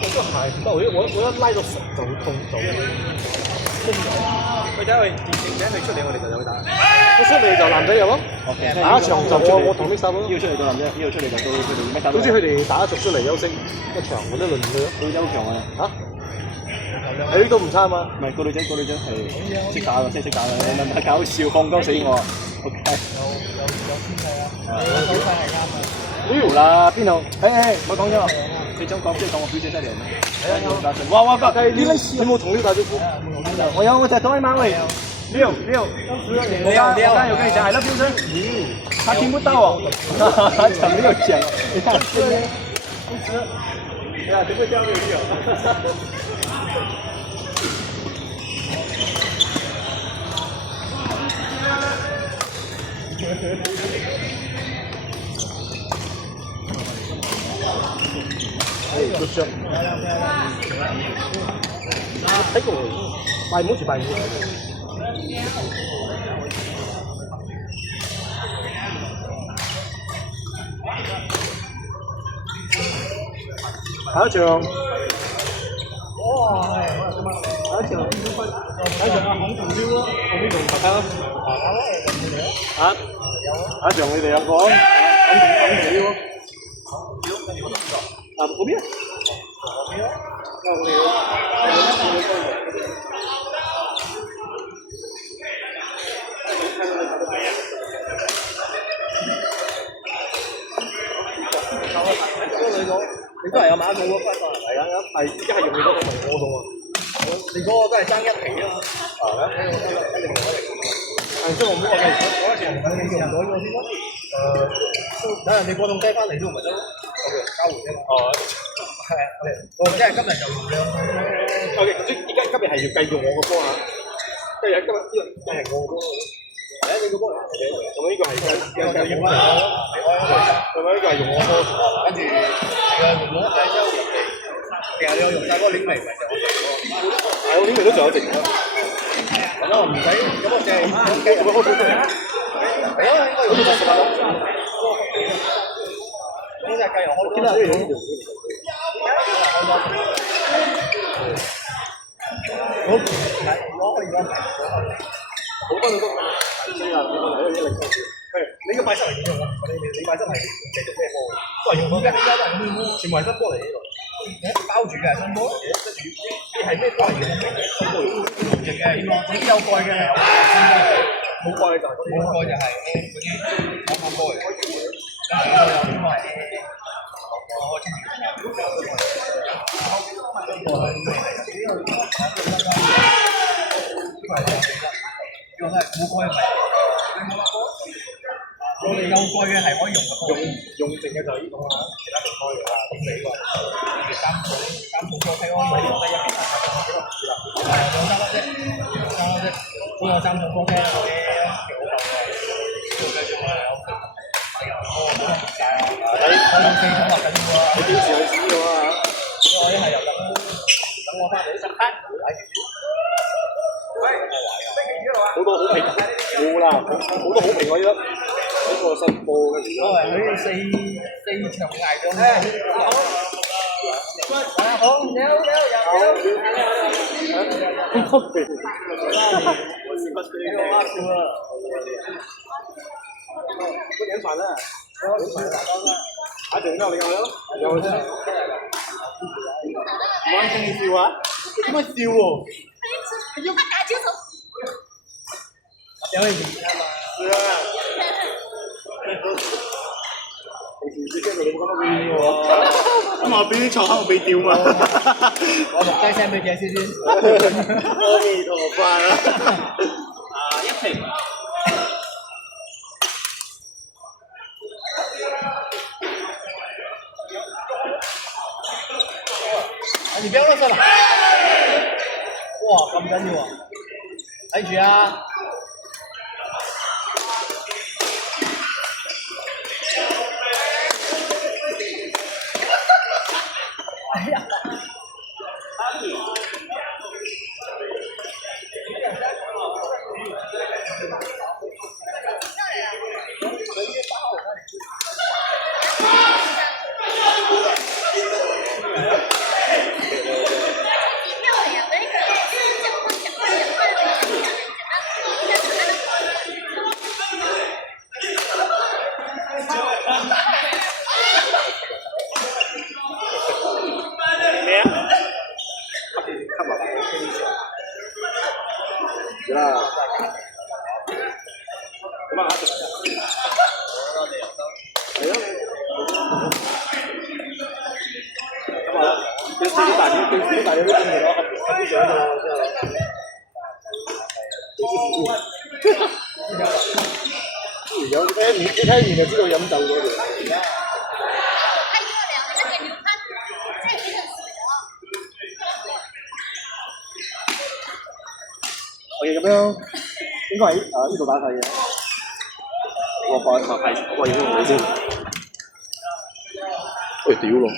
我個鞋唔得，我一拉到實就會痛就會鬆咗。佢睇佢電競者佢出嚟，我哋就有打。我出嚟就男仔有咯。打一場就我同啲手咯。要出嚟就男仔，要出嚟就到佢哋咩手。總之佢哋打一局出嚟休息一場，我都輪佢咯。女仔好強啊！嚇？你都唔差嘛？唔係個女仔係識打嘅，真係識打嘅。問下搞笑，放鳩死我。OK。有天氣啊！手勢係啱嘅。啦，邊度？唔好講咗。你想講即係當我表姐出嚟咩？哇！你冇同呢打招呼？我有，我就同你媽喂。六，我剛有跟你講，I love you 聲。他聽不到哦。他講沒有講，你看。哎呀，這個教育有。六上，睇過拜五好似拜五。下一場，哇！下一場阿孔同標咯，後邊同大家。嚇？下一場你哋有講孔同標咯。啊，嗰邊？你都係有買到嗰個係啊，係依家係用你嗰個咪我用啊。你嗰個都係爭一皮啊嘛。一定係即係我冇話嗰陣時你用咗呢個先咯。等人哋過檔雞翻嚟都唔係得交換啫嘛。係啊，我即係今日就用咗。OK，即係而家今日係要繼續我個波嚇，即係今日呢個係我個波。你個波嚟嘅，咁呢個係繼續翻嚟咯。咁呢個係用我波，跟住用咗之後入嚟，其實你有用曬嗰個鏈嚟咪就我做咯。係，我鏈嚟都仲有剩。咁我唔使，咁我淨係繼續開水先。係啊，應該用到18咯。咁就繼續開。見到呢樣。好，嚟攞可以攞。好多都係啊！你個嚟一零。你個擺出嚟點用啊？你擺出嚟繼續咩波？都係用嗰啲，依家都係咁樣，全部係新波嚟呢度。包住嘅係新波，跟住你係咩波嚟嘅？新波嚟，唔直嘅，你有蓋嘅係新波嚟，冇蓋就係嗰啲。冇蓋就係嗰啲港口波嚟。跟住呢個有因為我之前呢個係呢個係冇蓋嘅。我哋有蓋嘅係可以用嘅，用剩嘅就係呢種啦，其他唔開嘅啦。咁你話三桶波梯咯，咪用得一邊啦，兩三粒啫，都有三桶波梯嘅，幾好用嘅，做嘅有食，睇到四桶落緊喎，你幾時去試喎？我一係又等我翻嚟10攤，睇住先。好多好評，冇啦，好多好評我依家。呢個新波嘅而家，佢四場捱咗。好，你好，個人飯啦，阿靜都你有有真係，唔啱先你笑啊？點解笑喎？用他打球手。因為你看嘛，是啊。你知唔知你講乜嘢喎？咁我俾啲坐喺度俾吊嘛。我錄低聲俾你先。阿彌陀佛啊！一平。你不要亂射啦！哇，咁緊要啊！睇住啊！哎呀！大啲都中嘅咯，合啲獎嘅咯，之後。有你聽完就知道飲酒嗰條。我哋咁樣應該喺呢度打晒嘅。我影咗你先。喂，屌咯！